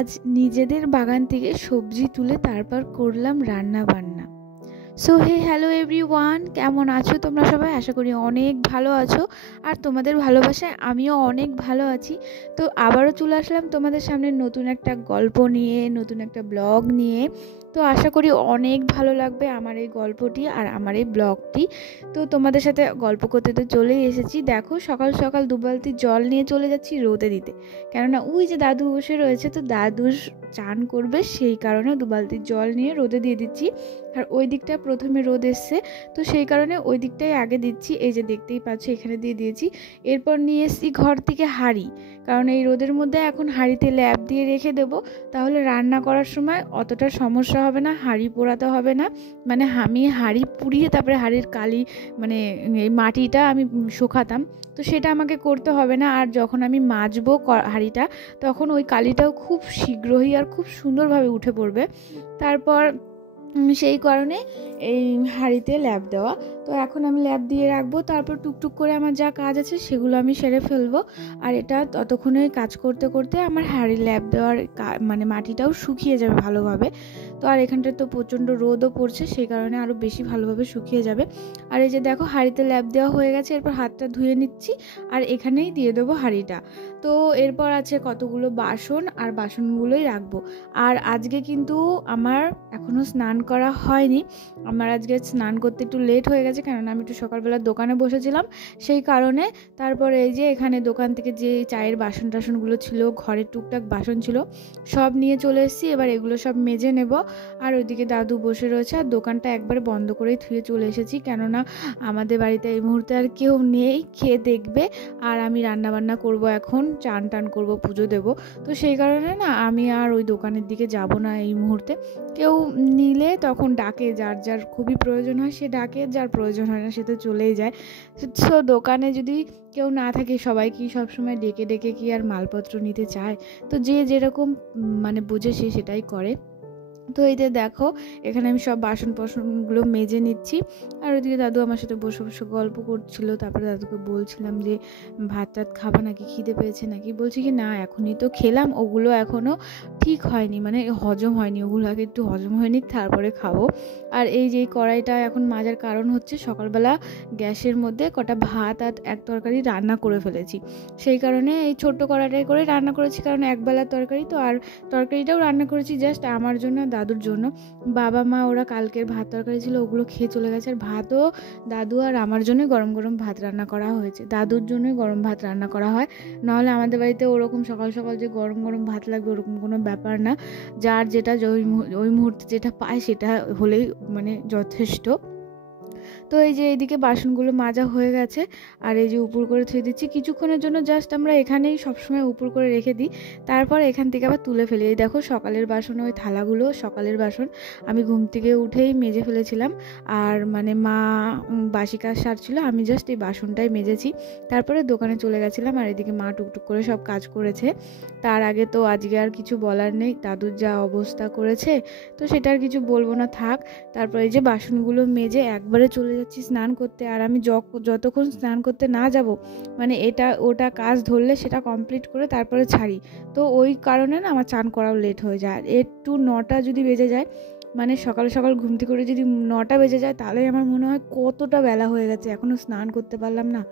আজ নিজেদের বাগান থেকে সবজি তুলে তারপর করলাম রান্না বান্না। সো হ্যালো এভরিওয়ান, কেমন আছো তোমরা সবাই? আশা করি অনেক ভালো আছো, আর তোমাদের ভালোবাসায় আমিও অনেক ভালো আছি। তো আবারও চলে আসলাম তোমাদের সামনে নতুন একটা গল্প নিয়ে, নতুন একটা ব্লগ নিয়ে। তো আশা করি অনেক ভালো লাগবে আমার এই গল্পটি আর আমার এই ব্লগটি। তো তোমাদের সাথে গল্প করতে তো চলেই এসেছি। দেখো, সকাল সকাল 2 বালতি জল নিয়ে চলে যাচ্ছি রোদে দিতে, কেননা ওই যে দাদু বসে রয়েছে, তো দাদু চান করবে, সেই কারণে 2 বালতি জল নিয়ে রোদে দিয়ে দিচ্ছি। আর ওই দিকটা প্রথমে রোদ এসছে, তো সেই কারণে ওই দিকটাই আগে দিচ্ছি। এই যে দেখতেই পাচ্ছ, এখানে দিয়ে দিয়েছি। এরপর নিয়ে এসেছি ঘর থেকে হাঁড়ি, কারণ এই রোদের মধ্যে এখন হাঁড়িতে ল্যাপ দিয়ে রেখে দেবো, তাহলে রান্না করার সময় অতটা সমস্যা হবে না, হাঁড়ি পোড়াতে হবে না। মানে আমি হাঁড়ি পুড়িয়ে তারপরে হাঁড়ির কালি, মানে এই মাটিটা আমি শোকাতাম, তো সেটা আমাকে করতে হবে না। আর যখন আমি মাজবো হাঁড়িটা, তখন ওই কালিটাও খুব শীঘ্রই আর খুব সুন্দরভাবে উঠে পড়বে। তারপর সেই কারণে এই হাঁড়িতে ল্যাপ দেওয়া। তো এখন আমি ল্যাপ দিয়ে রাখবো, তারপর টুকটুক করে আমার যা কাজ আছে সেগুলো আমি সেরে ফেলবো। আর এটা ততক্ষণে কাজ করতে করতে আমার হাঁড়ির ল্যাপ দেওয়ার মানে মাটিটাও শুকিয়ে যাবে ভালোভাবে। তো আর এখানটা তো প্রচণ্ড রোদও পড়ছে, সেই কারণে আরও বেশি ভালোভাবে শুকিয়ে যাবে। আর এই যে দেখো, হাঁড়িতে ল্যাপ দেওয়া হয়ে গেছে। এরপর হাতটা ধুয়ে নিচ্ছি আর এখানেই দিয়ে দেবো হাঁড়িটা। তো এরপর আছে কতগুলো বাসন, আর বাসনগুলোই রাখবো। আর আজকে কিন্তু আমার এখনও স্নান করা হয়নি। আমার আজকে স্নান করতে একটু লেট হয়ে গেছে, কেননা আমি একটু সকালবেলা দোকানে বসেছিলাম, সেই কারণে। তারপরে এই যে এখানে দোকান থেকে যে চায়ের বাসন টাসনগুলো ছিল, ঘরের টুকটাক বাসন ছিল, সব নিয়ে চলে এসেছি। এবার এগুলো সব মেজে নেব। আর ওইদিকে দাদু বসে রয়েছে, আর দোকানটা একবারে বন্ধ করেই ধুয়ে চলে এসেছি, কেননা আমাদের বাড়িতে এই মুহূর্তে আর কেউ নেই, খেয়ে দেখবে। আর আমি রান্না বান্না করব, এখন চান টান করব, পুজো দেব। তো সেই কারণে না আমি আর ওই দোকানের দিকে যাব না এই মুহূর্তে। কেউ নিলে তখন ডাকে, যার যার খুবই প্রয়োজন হয় সে ডাকে, যার প্রয়োজন হয় না সে তো চলেই যায়। সো দোকানে যদি কেউ না থাকে, সবাই কি সবসময় ডেকে ডেকে কি আর মালপত্র নিতে চায়? তো যে যেরকম মানে বুঝে সে সেটাই করে। তো এই যে দেখো, এখানে আমি সব বাসনগুলো মেজে নিচ্ছি। আর ওইদিকে দাদু আমার সাথে বসে বসে গল্প করছিল। তারপরে দাদুকে বলছিলাম যে ভাত টাত খাবা নাকি, খিদে পেয়েছে নাকি? বলছি কি না, এখনই তো খেলাম, ওগুলো এখনও ঠিক হয়নি, মানে হজম হয়নি, ওগুলো আগে একটু হজম হয়নি তারপরে খাবো। আর এই যে কড়াইটা এখন মাজার কারণ হচ্ছে, সকালবেলা গ্যাসের মধ্যে কটা ভাত আর এক তরকারি রান্না করে ফেলেছি, সেই কারণে এই ছোট্ট কড়াইটাই করে রান্না করেছি, কারণ একবেলার তরকারি তো। আর তরকারিটাও রান্না করেছি জাস্ট আমার জন্য, দাদুর জন্য। বাবা মা ওরা কালকের ভাত তরকারি ছিল, ওগুলো খেয়ে চলে গেছে। আর ভাতও দাদু আর আমার জন্যই গরম গরম ভাত রান্না করা হয়েছে, দাদুর জন্যই গরম ভাত রান্না করা হয়। নাহলে আমাদের বাড়িতে ওরকম সকাল সকাল যে গরম গরম ভাত লাগবে ওরকম কোনো ব্যাপার না। যার যেটা ওই মুহূর্তে যেটা পায় সেটা হলেই মানে যথেষ্ট। তো এই যে এইদিকে বাসনগুলো মাজা হয়ে গেছে, আর এই যে উপর করে থুয়ে দিচ্ছি কিছুক্ষণের জন্য, জাস্ট আমরা এখানেই সবসময় উপর করে রেখে দিই, তারপর এখান থেকে আবার তুলে ফেলি। এই দেখো সকালের বাসন, ওই থালাগুলো সকালের বাসন আমি ঘুম থেকে উঠেই মেজে ফেলেছিলাম। আর মানে মা বাসি কাজ সারছিল, আমি জাস্ট এই বাসনটাই মেজেছি, তারপরে দোকানে চলে গেছিলাম। আর এদিকে মা টুকটুক করে সব কাজ করেছে। তার আগে তো আজকে আর কিছু বলার নেই, দাদুর যা অবস্থা করেছে তো সেটা আর কিছু বলবো না, থাক। তারপরে এই যে বাসনগুলো মেজে একবারে চলে যাচ্ছি স্নান করতে। আর আমি যতক্ষণ স্নান করতে না যাব, মানে এটা ওটা কাজ ধরলে সেটা কমপ্লিট করে তারপরে ছাড়ি, তো ওই কারণে না আমার চান করাও লেট হয়ে যায়। আর একটু 9টা যদি বেজে যায়, মানে সকাল সকাল ঘুম থেকে করে যদি 9টা বেজে যায়, তাহলে আমার মনে হয় কতটা বেলা হয়ে গেছে, এখনও স্নান করতে পারলাম না।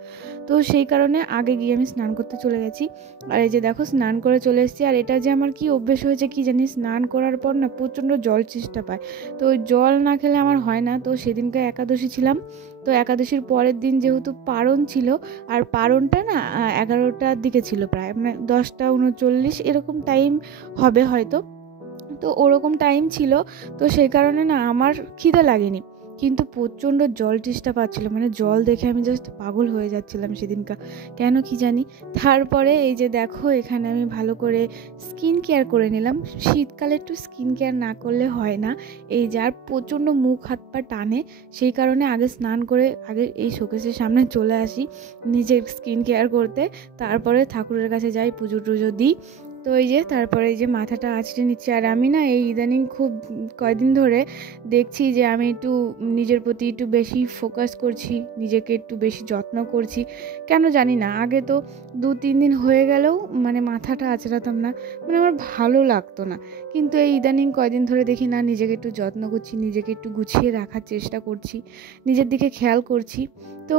তো সেই কারণে আগে গিয়ে আমি স্নান করতে চলে গেছি। আর এই যে দেখো স্নান করে চলে এসেছি। আর এটা যে আমার কি অভ্যেস হয়েছে কি জানি, স্নান করার পর না প্রচণ্ড জল চেষ্টা পায়, তো ওই জল না খেলে আমার হয় না। তো সেদিনকে একাদশী ছিলাম, তো একাদশীর পরের দিন যেহেতু পারণ ছিল, আর পারণটা না 11টার দিকে ছিল, প্রায় মানে 10টা 39 এরকম টাইম হবে হয়তো, তো ওরকম টাইম ছিল। তো সেই কারণে না আমার খিদে লাগেনি, কিন্তু প্রচণ্ড জল তেষ্টা পাচ্ছিল, মানে জল দেখে আমি জাস্ট পাগল হয়ে যাচ্ছিলাম সেদিনকার, কেন কি জানি। তারপরে এই যে দেখো, এখানে আমি ভালো করে স্কিন কেয়ার করে নিলাম। শীতকালে একটু স্কিন কেয়ার না করলে হয় না, এই যার প্রচণ্ড মুখ হাত পা টানে, সেই কারণে আগে স্নান করে আগে এই শোকেসের সামনে চলে আসি নিজের স্কিন কেয়ার করতে, তারপরে ঠাকুরের কাছে যাই, পুজো টুজো দিই। তো তো এই যে তারপরে এই যে মাথাটা আঁচড়ে নিচ্ছি। আর আমি না এই ইদানিং খুব কয়দিন ধরে দেখছি যে আমি একটু নিজের প্রতি একটু বেশি ফোকাস করছি, নিজেকে একটু বেশি যত্ন করছি। কেন জানি না, আগে তো 2-3 দিন হয়ে গেলেও মানে মাথাটা আঁচড়াতাম না, মানে আমার ভালো লাগতো না। কিন্তু এই ইদানিং কয়দিন ধরে দেখি না, নিজেকে একটু যত্ন করছি, নিজেকে একটু গুছিয়ে রাখার চেষ্টা করছি, নিজের দিকে খেয়াল করছি। তো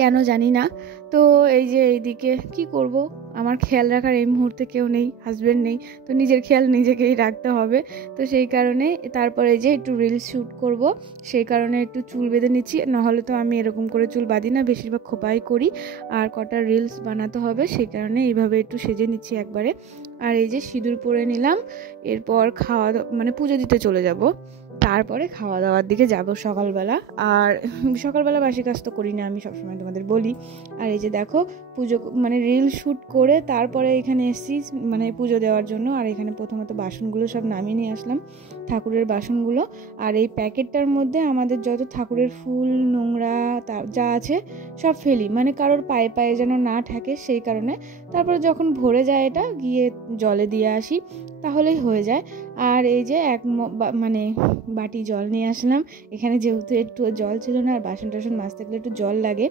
কেন জানি না, তো এই যে এইদিকে কি করব, আমার খেয়াল রাখার এই মুহূর্তে কেউ নেই, হাজব্যান্ড নেই, তো নিজের খেয়াল নিজেকেই রাখতে হবে। তো সেই কারণে তারপরে যে একটু রিলস শ্যুট করব, সেই কারণে একটু চুল বেঁধে নিচ্ছি। নাহলে তো আমি এরকম করে চুল বাঁধি না, বেশিরভাগ খোপাই করি। আর কটা রিলস বানাতে হবে, সেই কারণে এইভাবে একটু সেজে নিচ্ছি একবারে। আর এই যে সিঁদুর পরে নিলাম, এরপর খাওয়া মানে পুজো দিতে চলে যাব, তারপরে খাওয়া দাওয়ার দিকে যাব সকালবেলা। আর সকালবেলা বাসি কাজ তো করি না, আমি সবসময় তোমাদের বলি। আর এই যে দেখো পুজো মানে রিল শ্যুট করে তারপরে এখানে এসেছি মানে পুজো দেওয়ার জন্য। আর এখানে প্রথমত বাসনগুলো সব নামিয়ে নিয়ে আসলাম, ঠাকুরের বাসনগুলো। আর এই প্যাকেটটার মধ্যে আমাদের যত ঠাকুরের ফুল নোংরা যা আছে সব ফেলি, মানে কারোর পায়ে পায়ে যেন না থাকে, সেই কারণে। তারপরে যখন ভরে যায় এটা গিয়ে জলে দিয়ে আসি, তাহলেই হয়ে যায়। আর এই যে মানে বাটি জল নিয়ে আসলাম, এখানে যেহেতু একটু জল ছিল না, আর বাসন টাসন মাজতে গেলে একটু জল লাগে।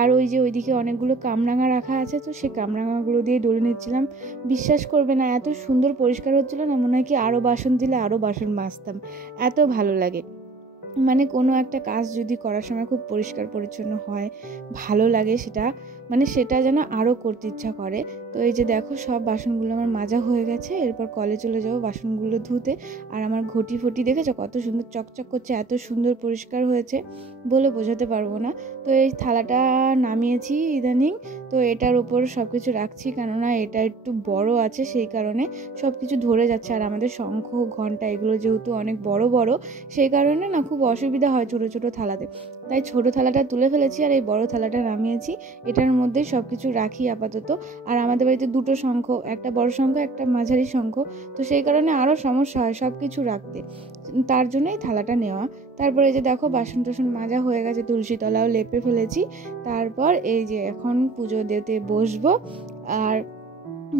আর ওই যে ওইদিকে অনেকগুলো কামরাঙা রাখা আছে, তো সেই কামরাঙাগুলো দিয়ে ডলে নিচ্ছিলাম। বিশ্বাস করবে না, এত সুন্দর পরিষ্কার হচ্ছিল না, মনে হয় কি আরও বাসন দিলে আরও বাসন মাজতাম, এত ভালো লাগে। মানে কোনো একটা কাজ যদি করার সময় খুব পরিষ্কার পরিচ্ছন্ন হয়, ভালো লাগে সেটা, মানে সেটা যেন আরও করতে ইচ্ছা করে। তো এই যে দেখো সব বাসনগুলো আমার মাজা হয়ে গেছে, এরপর কলে চলে যাবো বাসনগুলো ধুতে। আর আমার ঘটি ফটি দেখেছো কত সুন্দর চকচক করছে, এত সুন্দর পরিষ্কার হয়েছে বলে বোঝাতে পারবো না। তো এই থালাটা নামিয়েছি ইদানিং, তো এটার উপর সব কিছু রাখছি, কেননা এটা একটু বড় আছে, সেই কারণে সব কিছু ধরে যাচ্ছে। আর আমাদের শঙ্খ ঘন্টা এগুলো যেহেতু অনেক বড় বড়, সেই কারণে না খুব অসুবিধা হয় ছোট ছোট থালাতে, তাই ছোট থালাটা তুলে ফেলেছি আর এই বড় থালাটা নামিয়েছি। এটার মধ্যে সব কিছু রাখি আপাতত। আর আমাদের বাড়িতে দুটো শঙ্খ, একটা বড় শঙ্খ একটা মাঝারি শঙ্খ, তো সেই কারণে আরও সমস্যা হয় সব কিছু রাখতে, তার জন্যই থালাটা নেওয়া। তারপরে এই যে দেখো বাসন টাসন মাজা হয়ে গেছে, তুলসী তলাও লেপে ফেলেছি। তারপর এই যে এখন পুজো দিতে বসবো। আর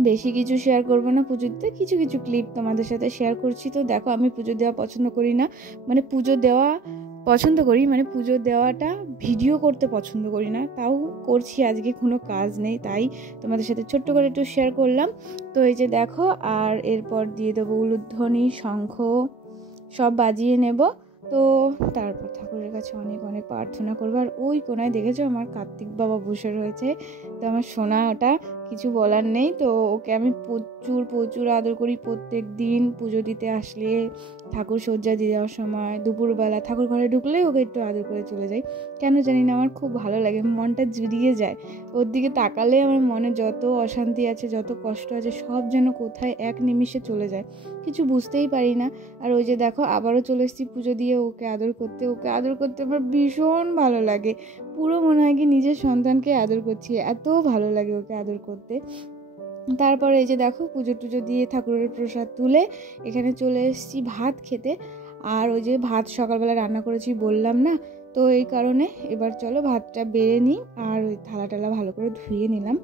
বেশি কিছু শেয়ার করবো না, পুজোতে কিছু কিছু ক্লিপ তোমাদের সাথে শেয়ার করছি। তো দেখো আমি পুজো দেওয়া পছন্দ করি না, মানে পুজো দেওয়া পছন্দ করি, মানে পুজো দেওয়াটা ভিডিও করতে পছন্দ করি না, তাও করছি, আজকে কোনো কাজ নেই তাই তোমাদের সাথে ছোট্ট করে একটু শেয়ার করলাম। তো এই যে দেখো, আর এরপর দিয়ে দেবো উলুধ্বনি, শঙ্খ সব বাজিয়ে নেব। তো তারপর ঠাকুরের কাছে অনেক অনেক প্রার্থনা করবো। আর ওই কোনায় দেখেছো আমার কার্তিক বাবা বসে রয়েছে, তো আমার সোনা, ওটা কিছু বলার নেই। তো ওকে আমি প্রচুর প্রচুর আদর করি প্রত্যেক দিন পুজো দিতে আসলে, ঠাকুর সজ্জা দিয়ে যাওয়ার সময়, দুপুরবেলা ঠাকুর ঘরে ঢুকলে ওকে একটু আদর করে চলে যাই। কেন জানি না আমার খুব ভালো লাগে, মনটা জুড়িয়ে যায় ওর দিকে তাকালে। আমার মনে যত অশান্তি আছে, যত কষ্ট আছে, সব যেন কোথায় এক নিমিষে চলে যায়, কিছু বুঝতেই পারি না। আর ওই যে দেখো আবারও চলে এসেছি পুজো দিয়ে ওকে আদর করতে। ওকে আদর করতে আমার ভীষণ ভালো লাগে, পুরো মনে হয় কি নিজের সন্তানকে আদর করছি, এত ভালো লাগে ওকে আদর করতে। তারপরে এই যে দেখো পুজো টুজো দিয়ে ঠাকুরের প্রসাদ তুলে এখানে চলে এসেছি ভাত খেতে। আর ওই যে ভাত সকালবেলা রান্না করেছি বললাম না, তো এই কারণে এবার চলো ভাতটা বেড়ে নিই। আর ওই থালা টালা ভালো করে ধুয়ে নিলাম।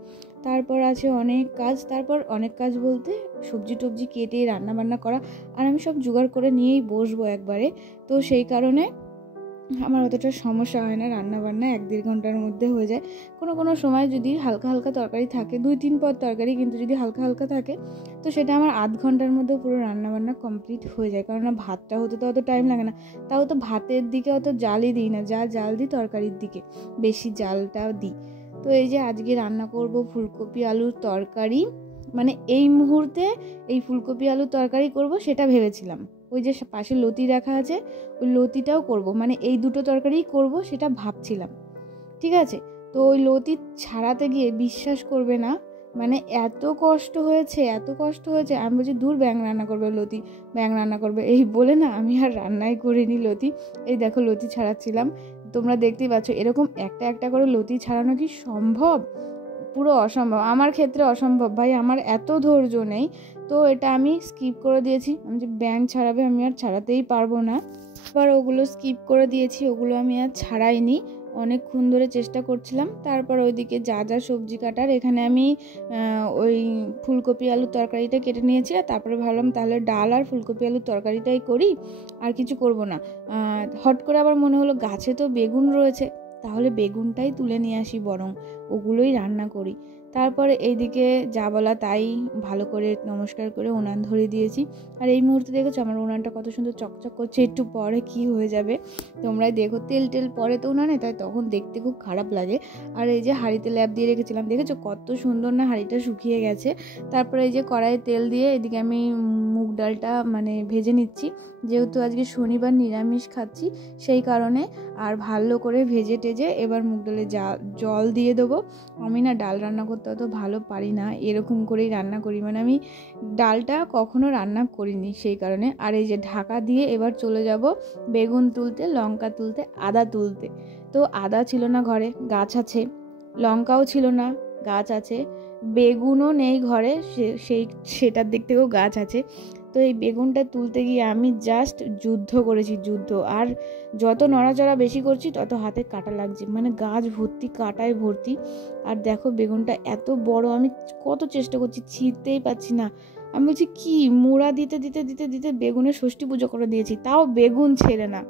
তারপর আছে অনেক কাজ, তারপর অনেক কাজ বলতে সবজি টবজি কেটে রান্না বান্না করা, আর আমি সব জোগাড় করে নিয়েই বসবো একবারে। তো সেই কারণে আমার অতটা সমস্যা হয় না, রান্না বান্না 1-1.5 ঘন্টার মধ্যে হয়ে যায়। কোনো কোনো সময় যদি হালকা হালকা তরকারি থাকে, 2-3 পদ তরকারি, কিন্তু যদি হালকা হালকা থাকে তো সেটা আমার আধ ঘন্টার মধ্যেও পুরো রান্নাবান্না কমপ্লিট হয়ে যায়, কারণ ভাতটা হতে তো অত টাইম লাগে না। তাও তো ভাতের দিকে অত জালই দিই না, যা জাল দিই তরকারির দিকে বেশি জালটা দিই। তো এই যে আজকে রান্না করব ফুলকপি আলুর তরকারি, মানে এই মুহূর্তে এই ফুলকপি আলুর তরকারি করব সেটা ভেবেছিলাম। ওই যে পাশে লতি রাখা আছে, ওই লতিটাও করব, মানে এই দুটো তরকারিই করব সেটা ভাবছিলাম, ঠিক আছে। তো ওই লতি ছাড়াতে গিয়ে বিশ্বাস করবে না, মানে এত কষ্ট হয়েছে, এত কষ্ট হয়েছে। আমি বলছি দূর ব্যাঙ রান্না করবে লতি, ব্যাঙ রান্না করবে, এই বলে না আমি আর রান্নাই করিনি লতি। এই দেখো লতি ছাড়াচ্ছিলাম, তোমরা দেখতেই পাচ্ছ এরকম একটা একটা করে লতি ছাড়ানো কি সম্ভব? পুরো অসম্ভব, আমার ক্ষেত্রে অসম্ভব ভাই, আমার এত ধৈর্য নেই। তো এটা আমি স্কিপ করে দিয়েছি, আমি যে ব্যাঙ ছাড়াবে আমি আর ছাড়াতেই পারবো না, আবার ওগুলো স্কিপ করে দিয়েছি, ওগুলো আমি আর ছাড়াইনি। অনেকক্ষণ ধরে চেষ্টা করছিলাম। তারপর ওইদিকে যা যা সবজি কাটার এখানে আমি ওই ফুলকপি আলুর তরকারিটা কেটে নিয়েছি, আর তারপরে ভাবলাম তাহলে ডাল আর ফুলকপি আলুর তরকারিটাই করি, আর কিছু করব না। হট করে আবার মনে হলো গাছে তো বেগুন রয়েছে, তাহলে বেগুনটাই তুলে নিয়ে আসি, বরং ওগুলোই রান্না করি। তারপরে এইদিকে যা বলা তাই ভালো করে নমস্কার করে উনান ধরিয়ে দিয়েছি। আর এই মুহূর্তে দেখেছো আমার উনানটা কত সুন্দর চকচক করছে, একটু পরে কি হয়ে যাবে তোমরাই দেখো। তেল টেল পরে তো উনানে, তাই তখন দেখতে খুব খারাপ লাগে। আর এই যে হাঁড়িতে ল্যাপ দিয়ে রেখেছিলাম, দেখেছো কত সুন্দর না হাঁড়িটা শুকিয়ে গেছে। তারপরে এই যে কড়াইয়ে তেল দিয়ে এদিকে আমি মুগ ডালটা মানে ভেজে নিচ্ছি, যেহেতু আজকে শনিবার নিরামিষ খাচ্ছি সেই কারণে। আর ভালো করে ভেজে টেজে এবার মুগ ডালে জল দিয়ে দেবো। আমি না ডাল রান্না করতে অত ভালো পারি না, এরকম করেই রান্না করি, মানে আমি ডালটা কখনো রান্না করিনি সেই কারণে। আর এই যে ঢাকা দিয়ে এবার চলে যাব বেগুন তুলতে, লঙ্কা তুলতে, আদা তুলতে। তো আদা ছিল না ঘরে, গাছ আছে, লঙ্কাও ছিল না, গাছ আছে, বেগুনও নেই ঘরে, সেটার দিক থেকেও গাছ আছে। তো এই বেগুনটা তুলতে গিয়ে আমি জাস্ট যুদ্ধ করেছি, যুদ্ধ। আর যত নড়াচড়া বেশি করছি তত হাতে কাটা লাগছে, মানে গাছ ভর্তি কাটায় ভর্তি। আর দেখো বেগুনটা এত বড়, আমি কত চেষ্টা করছি, ছিঁড়তেই পারছি না। আমি বলছি কি, মোড়া দিতে দিতে দিতে দিতে বেগুনের ষষ্ঠী পুজো করে দিয়েছি, তাও বেগুন ছেড়ে না।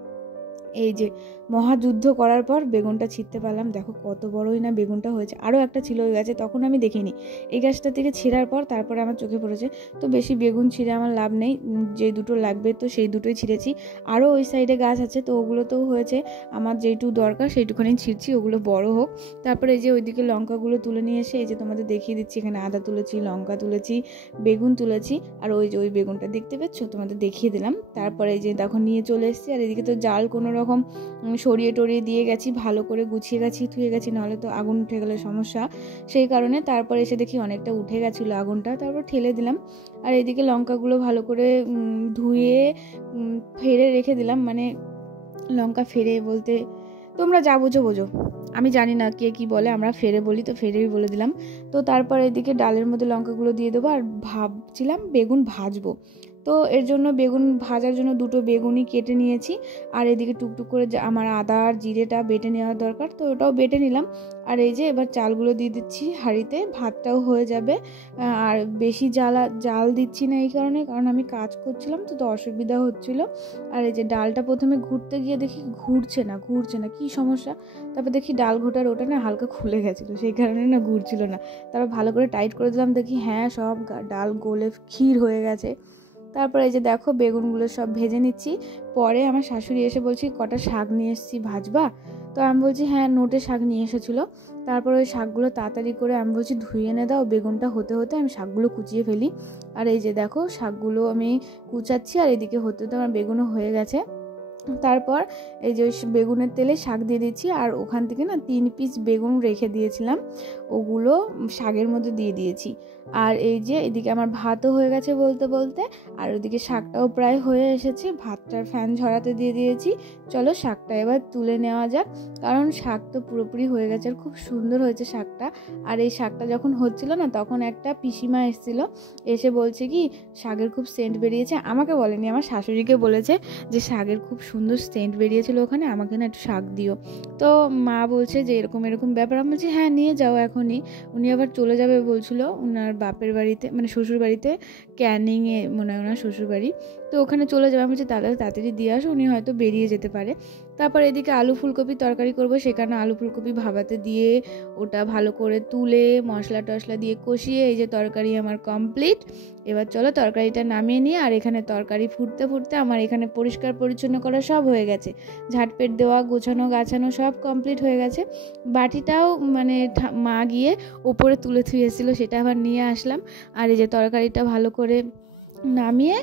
এই যে মহাযুদ্ধ করার পর বেগুনটা ছিঁড়তে পারলাম। দেখো কত বড়ই না বেগুনটা হয়েছে। আরও একটা ছিল ওই গাছে, তখন আমি দেখিনি। এই গাছটা থেকে ছেঁড়ার পর তারপরে আমার চোখে পড়েছে। তো বেশি বেগুন ছিঁড়ে আমার লাভ নেই, যে দুটো লাগবে তো সেই দুটোই ছিঁড়েছি। আরও ওই সাইডে গাছ আছে, তো ওগুলোতেও হয়েছে, আমার যেটুকু দরকার সেইটুখানি ছিঁড়ছি, ওগুলো বড় হোক। তারপরে এই যে ওইদিকে লঙ্কাগুলো তুলে নিয়ে এসে এই যে তোমাদের দেখিয়ে দিচ্ছি, এখানে আদা তুলেছি, লঙ্কা তুলেছি, বেগুন তুলেছি। আর ওই যে ওই বেগুনটা দেখতে পাচ্ছ, তোমাদের দেখিয়ে দিলাম। তারপরে এই যে দেখো নিয়ে চলে এসেছি। আর এদিকে তো জাল কোনো রকম সরিয়ে টরিয়ে দিয়ে গেছি, ভালো করে গুছিয়ে গেছি, ধুয়ে গেছি, নাহলে তো আগুন উঠে গেলে সমস্যা সেই কারণে। তারপরে এসে দেখি অনেকটা উঠে গেছিলো আগুনটা, তারপর ঠেলে দিলাম। আর এদিকে লঙ্কাগুলো ভালো করে ধুয়ে ফেরে রেখে দিলাম, মানে লঙ্কা ফেরে বলতে তোমরা যা বোঝো বোঝো, আমি জানি না কে কি বলে, আমরা ফেরে বলি, তো ফেরেই বলে দিলাম। তো তারপর এদিকে ডালের মধ্যে লঙ্কাগুলো দিয়ে দেবো। আর ভাবছিলাম বেগুন ভাজবো, তো এর জন্য বেগুন ভাজার জন্য দুটো বেগুনই কেটে নিয়েছি। আর এদিকে টুকটুক করে আমার আদা আর জিরেটা বেটে নেওয়ার দরকার, তো ওটাও বেটে নিলাম। আর এই যে এবার চালগুলো দিয়ে দিচ্ছি হাঁড়িতে, ভাতটাও হয়ে যাবে। আর বেশি জাল দিচ্ছি না এই কারণে, কারণ আমি কাজ করছিলাম তো অসুবিধা হচ্ছিলো। আর এই যে ডালটা প্রথমে ঘুরতে গিয়ে দেখি ঘুরছে না কি সমস্যা। তারপর দেখি ডাল ঘোটার ওটা না হালকা খুলে গেছিলো, সেই কারণে না ঘুরছিল না। তারপর ভালো করে টাইট করে দিলাম, দেখি হ্যাঁ সব ডাল গলে ক্ষীর হয়ে গেছে। তারপরে এই যে দেখো বেগুনগুলো সব ভেজে নিচ্ছি। পরে আমার শাশুড়ি এসে বলছি কটা শাক নিয়ে এসেছি ভাজবা, তো আমি বলছি হ্যাঁ নোটে শাক নিয়ে এসেছিলো। তারপর ওই শাকগুলো তাড়াতাড়ি করে আমি বলছি ধুয়ে এনে দাও, বেগুনটা হতে হতে আমি শাকগুলো কুচিয়ে ফেলি। আর এই যে দেখো শাকগুলো আমি কুচাচ্ছি, আর এদিকে হতে হতে আমার বেগুনও হয়ে গেছে। তারপর এই যে বেগুনের তেলে শাক দিয়ে দিচ্ছি, আর ওখান থেকে না 3 পিস বেগুন রেখে দিয়েছিলাম, ওগুলো শাকের মধ্যে দিয়ে দিয়েছি। আর এই যে এদিকে আমার ভাতও হয়ে গেছে বলতে বলতে, আর ওদিকে শাকটাও প্রায় হয়ে এসেছে, ভাতটার ফ্যান ঝরাতে দিয়ে দিয়েছি। চলো শাকটা এবার তুলে নেওয়া যাক, কারণ শাক তো পুরোপুরি হয়ে গেছে, আর খুব সুন্দর হয়েছে শাকটা। আর এই শাকটা যখন হচ্ছিল না, তখন একটা পিসিমা এসেছিলো, এসে বলছে কি শাকের খুব সেন্ট বেরিয়েছে। আমাকে বলেনি, আমার শাশুড়িকে বলেছে যে শাকের খুব সুন্দর সেন্ট বেরিয়েছিল ওখানে, আমাকে না একটু শাক দিও। তো মা বলছে যে এরকম এরকম ব্যাপার। আমি বলছি হ্যাঁ নিয়ে যাও এখনই। উনি আবার চলে যাবে বলছিল ওনার বাপের বাড়িতে, মানে শ্বশুর বাড়িতে, ক্যানিংয়ে মনে হয় ওনার শ্বশুর বাড়ি, তো ওখানে চলে যাবে। আমি বলছি তাড়াতাড়ি দিয়ে আসো, উনি হয়তো বেরিয়ে যেতে পারে। তারপর এদিকে আলু ফুলকপি তরকারি করব, সেখানে আলু ফুলকপি ভাবাতে দিয়ে ওটা ভালো করে তুলে মশলা টশলা দিয়ে কষিয়ে এই যে তরকারি আমার কমপ্লিট। এবার চলো তরকারিটা নামিয়ে নিয়ে, আর এখানে তরকারি ফুটতে ফুটতে আমার এখানে পরিষ্কার পরিচ্ছন্ন করা সব হয়ে গেছে, ঝাঁটপেট দেওয়া গোছানো গাছানো সব কমপ্লিট হয়ে গেছে। বাটিটাও মানে মা গিয়ে ওপরে তুলে থুয়েছিল, সেটা আবার নিয়ে আসলাম। আর এই যে তরকারিটা ভালো করে নামিয়ে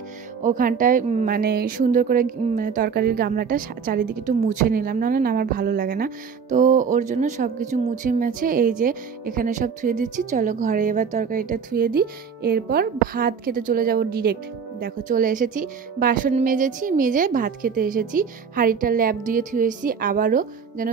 ওখানটায় মানে সুন্দর করে তরকারির গামলাটা চারিদিকে একটু মুছে নিলাম, নাহলে না আমার ভালো লাগে না। তো ওর জন্য সব কিছু মুছে মেছে এই যে এখানে সব ধুয়ে দিচ্ছি। চলো ঘরে এবার তরকারিটা ধুয়ে দিই, এরপর ভাত খেতে চলে যাব ডিরেক্ট। দেখো চলে এসেছি, বাসন মেজে ভাত খেতে এসেছি। হাঁড়িটা ল্যাপ দিয়ে ধুয়েছি আবারও, যেন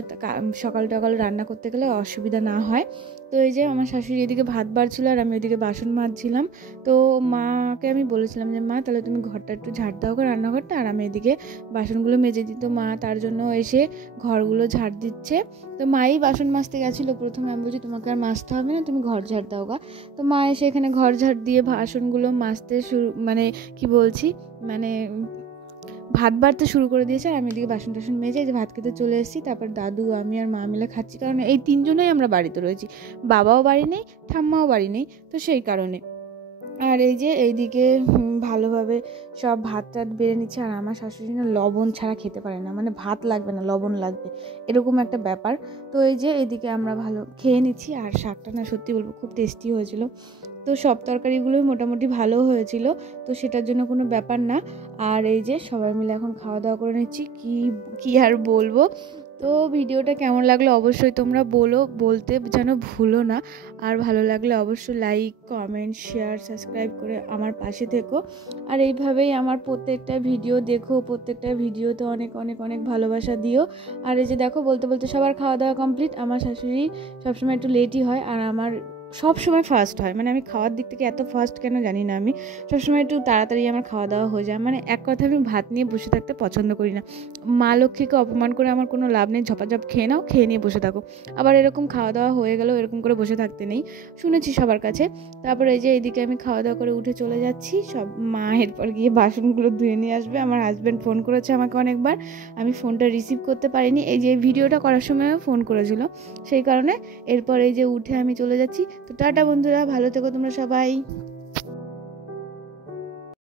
সকাল টকাল রান্না করতে গেলে অসুবিধা না হয়। তো তো এই যে আমার শাশুড়ি এদিকে ভাত বাড়ছিল আর আমি ওইদিকে বাসন মাজছিলাম। তো মাকে আমি বলেছিলাম যে মা তাহলে তুমি ঘরটা একটু ঝাড় দাও, রান্নাঘরটা, আর আমি এদিকে বাসনগুলো মেজে দিই। তো মা তার জন্য এসে ঘরগুলো ঝাড় দিচ্ছে। তো মাই বাসন মাজতে গেছিলো প্রথমে, আমি বলছি তোমাকে আর মাজতে হবে না, তুমি ঘর ঝাড় দাও গা। তো মা এসে এখানে ঘর ঝাড় দিয়ে বাসনগুলো মাজতে শুরু ভাত বাড়তে শুরু করে দিয়েছে। আর আমি এদিকে বাসন টাসন মেজে যে ভাত খেতে চলে এসেছি। তারপর দাদু, আমি আর মা মিলে খাচ্ছি, কারণ এই 3 জনেই আমরা বাড়িতে রয়েছি, বাবাও বাড়ি নেই, ঠাম্মাও বাড়ি নেই, তো সেই কারণে। আর এই যে এইদিকে ভালোভাবে সব ভাত টাত বেড়ে নিচ্ছে। আর আমার শাশুড়ি না লবণ ছাড়া খেতে পারে না, মানে ভাত লাগবে না লবণ লাগবে, এরকম একটা ব্যাপার। তো এই যে এইদিকে আমরা ভালো খেয়ে নিচ্ছি। আর শাকটা না সত্যি বলবো খুব টেস্টি হয়েছিল। তো সব তরকারিগুলোই মোটামুটি ভালো হয়েছিল, তো সেটার জন্য কোনো ব্যাপার না। আর এই যে সবাই মিলে এখন খাওয়া দাওয়া করে নিচ্ছি, কি আর বলবো। তো ভিডিওটা কেমন লাগলো অবশ্যই তোমরা বলতে যেন ভুলো না। আর ভালো লাগলে অবশ্যই লাইক, কমেন্ট, শেয়ার, সাবস্ক্রাইব করে আমার পাশে থেকো। আর এইভাবেই আমার প্রত্যেকটা ভিডিও দেখো, প্রত্যেকটা ভিডিওতে অনেক অনেক অনেক ভালোবাসা দিও। আর এই যে দেখো বলতে বলতে সবার খাওয়া দাওয়া কমপ্লিট। আমার শাশুড়ি সবসময় একটু লেটই হয়, আর আমার সব সময় ফাস্ট হয়, মানে আমি খাওয়ার দিক থেকে এত ফাস্ট কেন জানি না, আমি সবসময় একটু তাড়াতাড়ি আমার খাওয়া দাওয়া হয়ে যায়। মানে এক কথা আমি ভাত নিয়ে বসে থাকতে পছন্দ করি না। মা লক্ষ্মীকে অপমান করে আমার কোনো লাভ নেই, ঝপাঝপ খেয়ে নাও, খেয়ে নিয়ে বসে থাকো। আবার এরকম খাওয়া দাওয়া হয়ে গেলেও এরকম করে বসে থাকতে নেই, শুনেছি সবার কাছে। তারপরে এই যে এইদিকে আমি খাওয়া দাওয়া করে উঠে চলে যাচ্ছি, সব মা এরপর গিয়ে বাসনগুলো ধুয়ে নিয়ে আসবে। আমার হাজব্যান্ড ফোন করেছে আমাকে অনেকবার, আমি ফোনটা রিসিভ করতে পারিনি, এই যে ভিডিওটা করার সময়ও ফোন করেছিল, সেই কারণে। এরপর এই যে উঠে আমি চলে যাচ্ছি। তো টাটা বন্ধুরা, ভালো থেকো তোমরা সবাই।